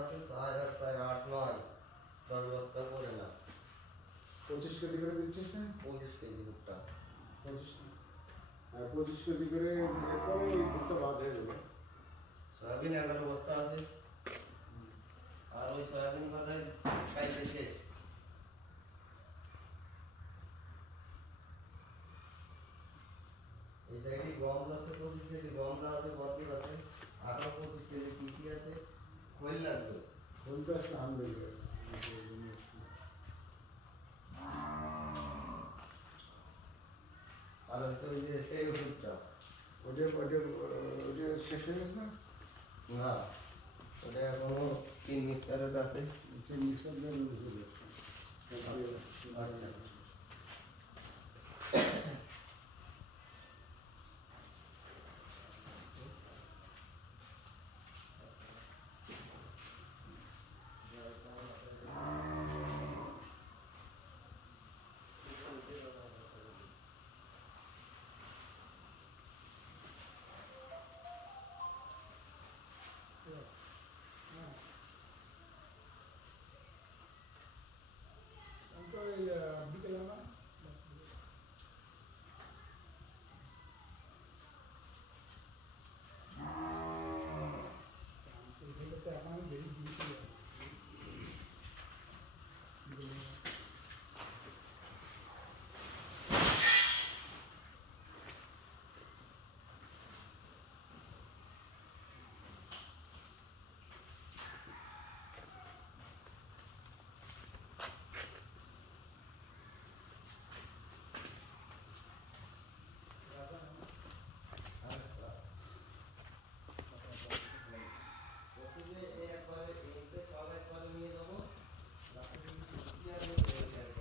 আছে 4 আর 4 8 9 10 বস্তা করে না 25 কেজি করে দিচ্ছিস না? 25 কেজি ভুট্টা 25 আর 25 কেজি করে এরপরে এই ভুট্টা বাদ হয়ে যাবে। সয়াবিন 11 বস্তা আছে আর ওই সয়াবিন বাদায় কাইলে শেষ এই সাইডে গম আছে 25 কেজি গম আছে ভরপুর আছে 18 25 কেজি কি আছে খৈল লাগবে খোলটা আসলে আনবে আর আছে ওই যে সেই ওষুধটা ওটা শেষ হয়ে গেছে না? না ওটা এখনো 3 মিক্সারের আছে মিক্সার দিয়ে আচ্ছা